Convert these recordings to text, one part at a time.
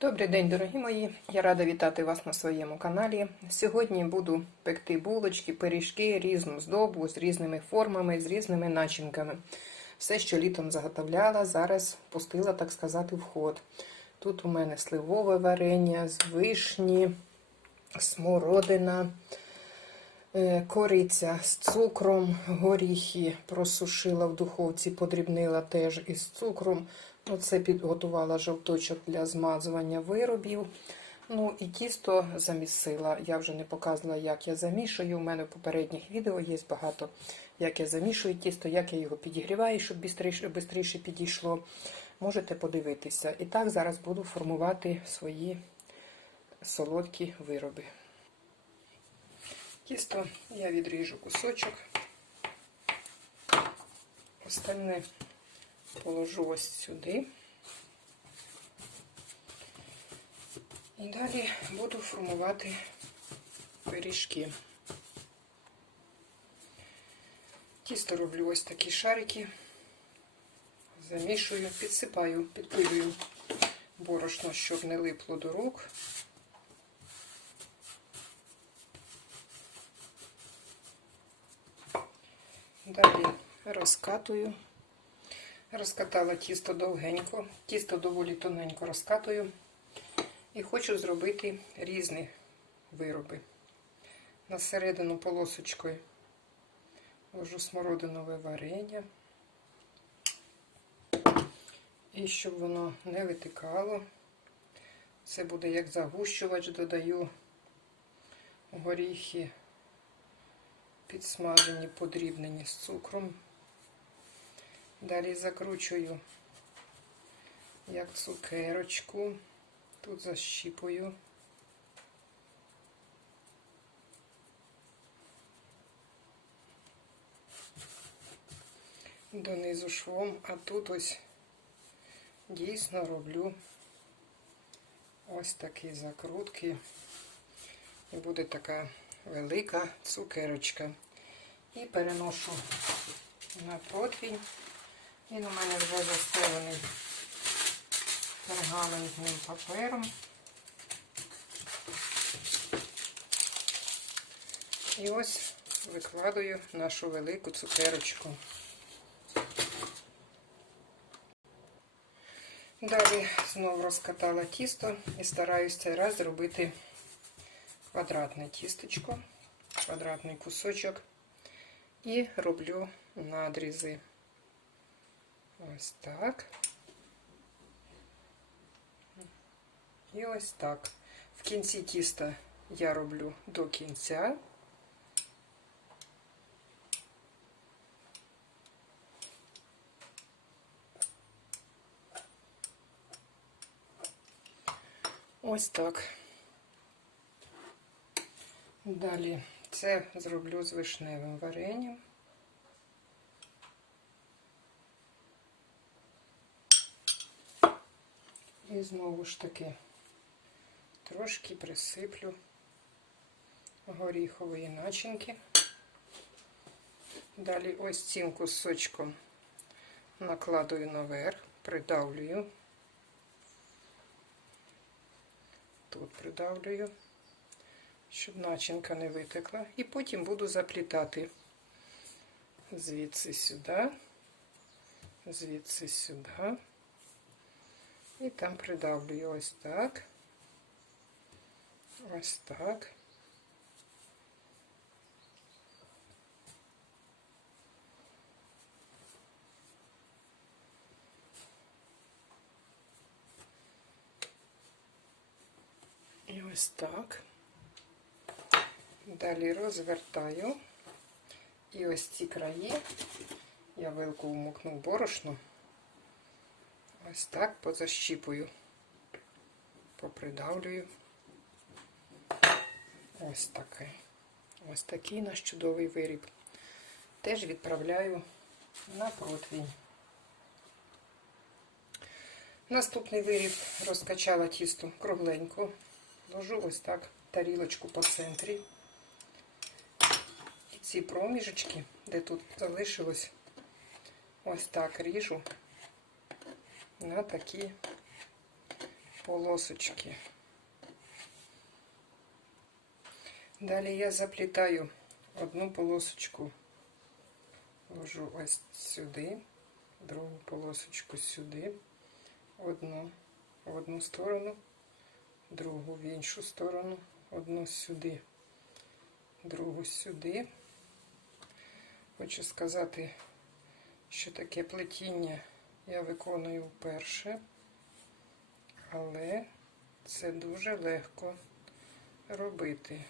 Добрий день, дорогі мої! Я рада вітати вас на своєму каналі. Сьогодні буду пекти булочки, пиріжки, різну здобу з різними формами, з різними начинками. Все, що літом заготовляла, зараз пустила, так сказати, в ход. Тут у мене сливове варення з вишні, смородина, кориця з цукром, горіхи просушила в духовці, подрібнила теж із цукром. Оце підготувала жовточок для змазування виробів. Ну і тісто замісила. Я вже не показувала, як я замішую. У мене в попередніх відео є багато, як я замішую тісто, як я його підігріваю, щоб швидше підійшло. Можете подивитися. І так зараз буду формувати свої солодкі вироби. Тісто я відріжу кусочок. Остальне положу ось сюди. І далі буду формувати пиріжки. Тісто роблю ось такі шарики, замішую, підсипаю, підпилюю борошно, щоб не липло до рук. Далі розкатую. Розкатала тісто довгенько, тісто доволі тоненько розкатую. І хочу зробити різні вироби. На середину полосочкою ложу смородинове варення. І щоб воно не витикало, це буде як загущувач, додаю горіхи підсмажені, подрібнені з цукром. Далі закручую як цукерочку, тут защіпую. Донизу швом, а тут ось дійсно роблю ось такі закрутки. І буде така велика цукерочка. І переношу на противень. Він у мене вже застелений пергаментним папером. І ось викладаю нашу велику цукерочку. Далі знову розкатала тісто і стараюсь цей раз зробити квадратне тістечко, квадратний кусочок і роблю надрізи. Ось так. І ось так. В кінці тіста я роблю до кінця. Ось так. Далі це зроблю з вишневим варенням. І знову ж таки трошки присиплю горіхової начинки. Далі ось цим кусочком накладую наверх, придавлюю. Тут придавлюю, щоб начинка не витекла. І потім буду заплітати звідси сюди, звідси сюди. І там придавлюю ось так. Ось так. І ось так. Далі розвертаю. І ось ці краї я вилку вмокну в борошно. Ось так позащіпую, попридавлюю. Ось такий. Ось такий наш чудовий виріб. Теж відправляю на противень. Наступний виріб розкачала тісто кругленько, ложу ось так тарілочку по центрі. Ці проміжечки, де тут залишилось, ось так ріжу на такі полосочки. Далі я заплітаю одну полосочку, ложу ось сюди, другу полосочку сюди, одну в одну сторону, другу в іншу сторону, одну сюди, другу сюди. Хочу сказати, що таке плетіння я виконую вперше, але це дуже легко робити.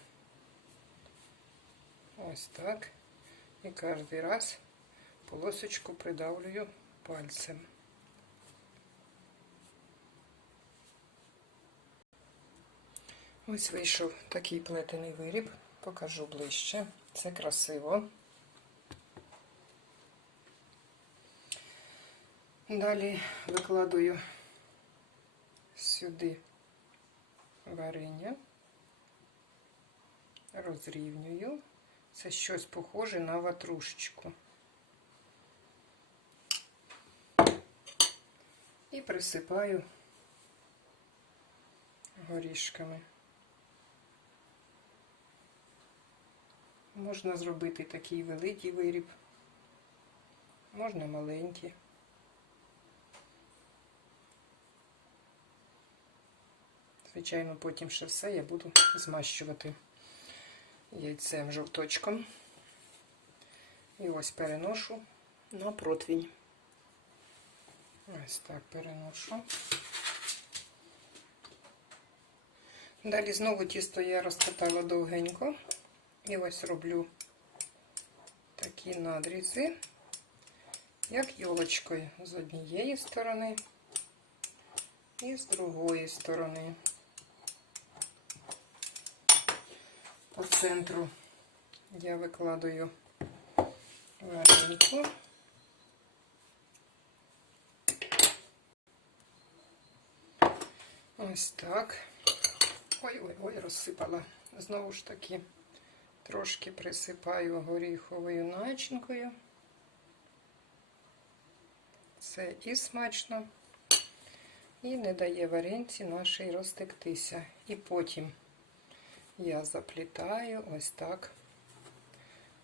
Ось так. І кожен раз полосочку придавлюю пальцем. Ось вийшов такий плетений виріб, покажу ближче. Це красиво. Далі викладую сюди варення, розрівнюю. Це щось похоже на ватрушечку. І присипаю горішками. Можна зробити такий великий виріб, можна маленький. Звичайно, потім ще все я буду змащувати яйцем жовточком. І ось переношу на противень. Ось так переношу. Далі знову тісто я розкатала довгенько. І ось роблю такі надрізи, як йолочкою з однієї сторони і з другої сторони. По центру я викладаю вареньку. Ось так. Ой-ой-ой, розсипала. Знову ж таки, трошки присипаю горіховою начинкою. Це і смачно, і не дає варенці нашій розтектися. І потім я заплітаю ось так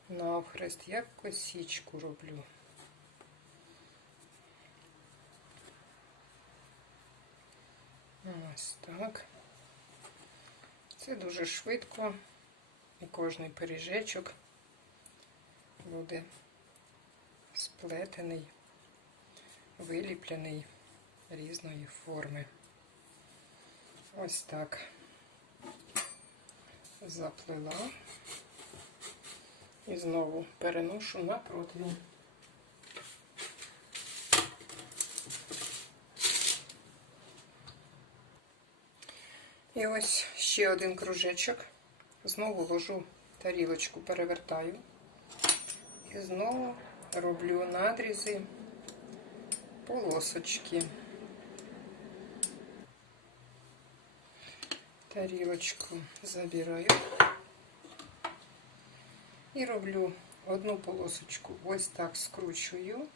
навхрест, як косічку роблю. Ось так. Це дуже швидко, і кожний пиріжечок буде сплетений, виліплений різної форми. Ось так заплела і знову переношу на противень. І ось ще один кружечок. Знову ложу тарілочку, перевертаю. І знову роблю надрізи полосочки. Тарілочку забираю і роблю одну полосочку, ось так скручую.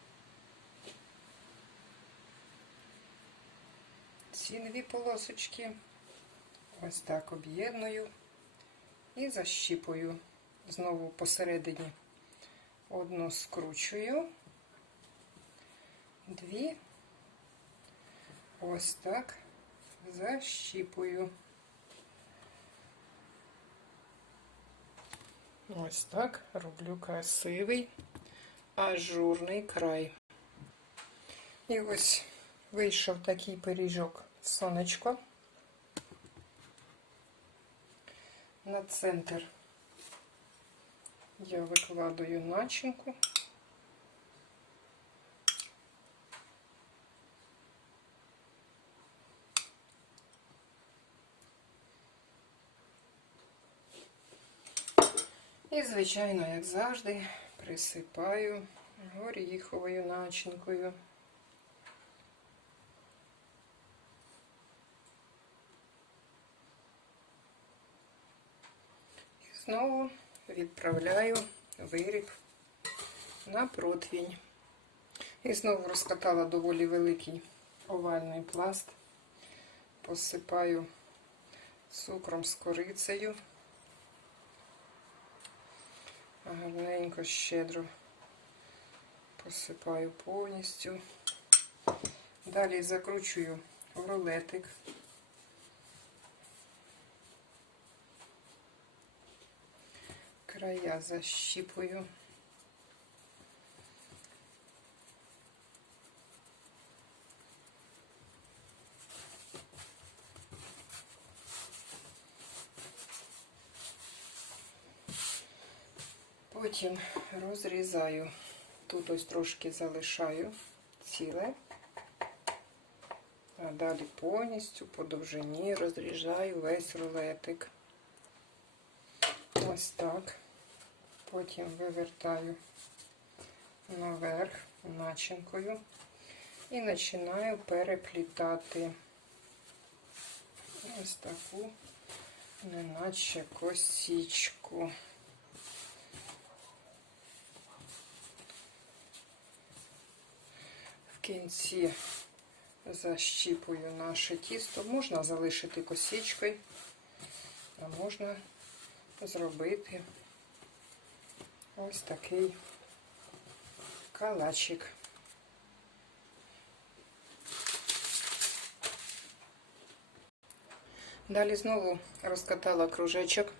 Ці дві полосочки ось так об'єдную і защіпую. Знову посередині одну скручую, дві, ось так защіпую. Ось так роблю красивий ажурний край. І ось вийшов такий пиріжок сонечко. На центр я викладаю начинку. І, звичайно, як завжди, присипаю горіховою начинкою. І знову відправляю виріб на противень. І знову розкатала доволі великий овальний пласт. посипаю цукром з корицею. Гарненько, щедро посипаю повністю. Далі закручую в рулетик. Края защіпую. Потім розрізаю. Тут ось трошки залишаю ціле. А далі повністю по довжині розрізаю весь рулетик. Ось так. Потім вивертаю наверх начинкою і починаю переплітати ось таку, неначе косічку. Кінці защіпую наше тісто. Можна залишити косичкою, а можна зробити ось такий калачик. Далі знову розкатала кружечок.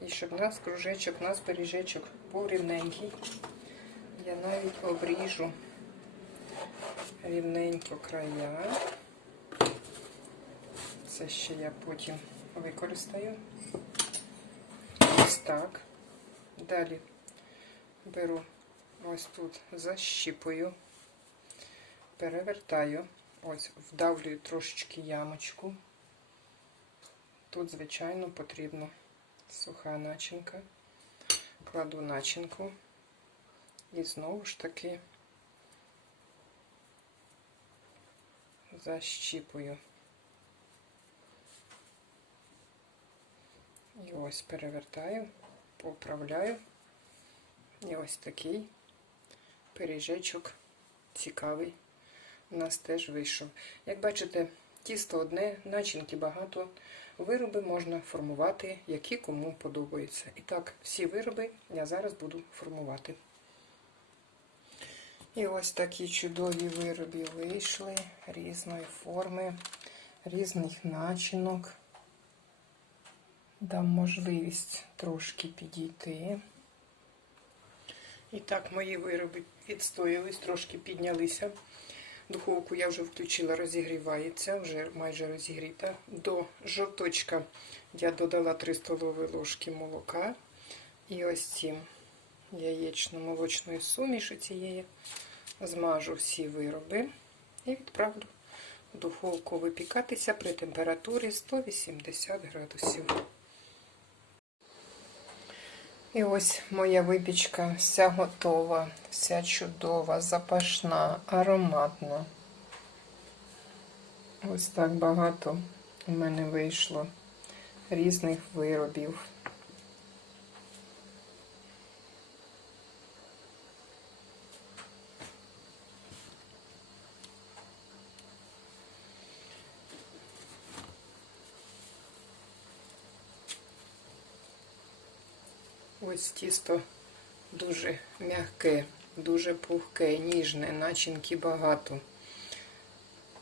І щоб у нас кружечок, у нас пиріжечок був рівненький. Я навіть обріжу рівненько края. Це ще я потім використаю. Ось так. Далі беру ось тут, защіпую, перевертаю, ось вдавлюю трошечки ямочку. Тут, звичайно, потрібна суха начинка. Кладу начинку і знову ж таки защіпую. І ось перевертаю, поправляю. І ось такий пиріжечок цікавий у нас теж вийшов. Як бачите, тісто одне, начинки багато. Вироби можна формувати, які кому подобаються. І так, всі вироби я зараз буду формувати. І ось такі чудові вироби вийшли різної форми, різних начинок. Дам можливість трошки підійти. І так, мої вироби відстоялись, трошки піднялися. Духовку я вже включила, розігрівається, вже майже розігріта. До жовточка я додала 3 столові ложки молока. І ось цим яєчно-молочної суміші цієї змажу всі вироби і відправлю в духовку випікатися при температурі 180 градусів. І ось моя випічка вся готова, вся чудова, запашна, ароматна. Ось так багато у мене вийшло різних виробів. Ось тісто дуже м'яке, дуже пухке, ніжне, начинки багато.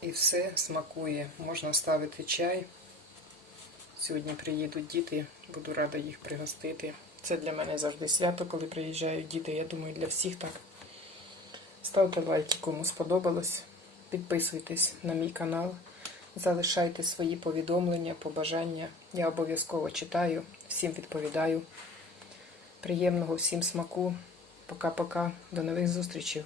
І все смакує. Можна ставити чай. Сьогодні приїдуть діти, буду рада їх пригостити. Це для мене завжди свято, коли приїжджають діти. Я думаю, для всіх так. Ставте лайки, кому сподобалось. Підписуйтесь на мій канал, залишайте свої повідомлення, побажання. Я обов'язково читаю, всім відповідаю. Приємного всім смаку. Пока-пока. До нових зустрічей.